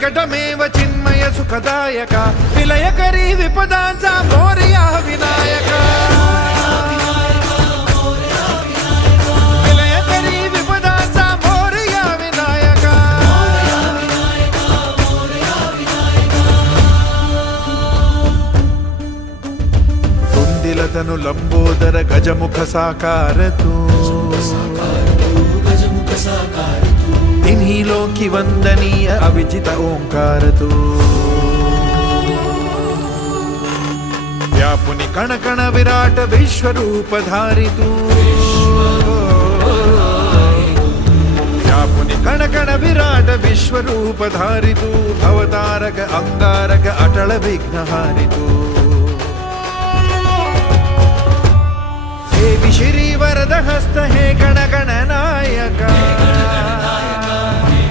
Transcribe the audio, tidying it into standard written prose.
विकटमेव चिन्मय सुखदायक विलयकरी विपदांचा मोरया विनायक विलयकरी विपदांचा मोरया विनायक कुंदिलतनु लंबोदर गजमुख साकार तू तिन्ही लोकी वंदनीय अविजित ओंकार तू व्यापुनि कण कण विराट विश्वरूप धारी तू व्यापुनि कण कण विराट विश्वरूप धारी तू भवतारक अंगारक अटल विघ्नहारी तू देवी श्री वरद हस्त हे गण गण नायका